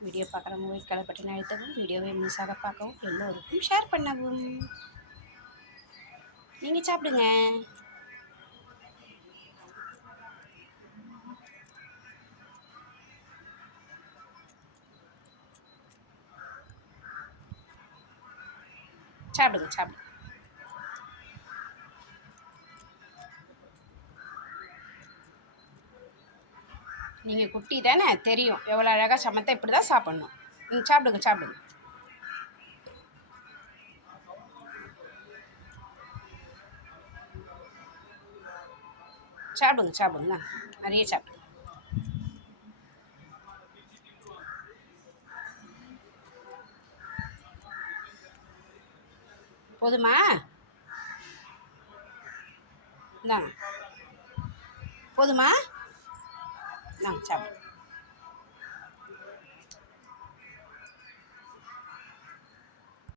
Video பார்க்குறவங்க white colour button அழுத்தவும் வீடியோவை முழுசாக பார்க்கவும் எல்லோருக்கும் ஷேர் பண்ணவும். நீங்கள் சாப்பிடுங்க. சாப்பிடுங்க சாப்பிடுங்க. நீங்கள் குட்டி தானே? தெரியும். எவ்வளோ அழகாக சமைத்தா இப்படி தான் சாப்பிட்ணும். ம் சாப்பிடுங்க சாப்பிடுங்க. சாப்பிடுங்க சாப்பிடுங்க. நிறைய சாப்பிடுங்க. போதுமா? இந்தாங்க. போதுமா? இந்தாங்க சாப்பிடுங்க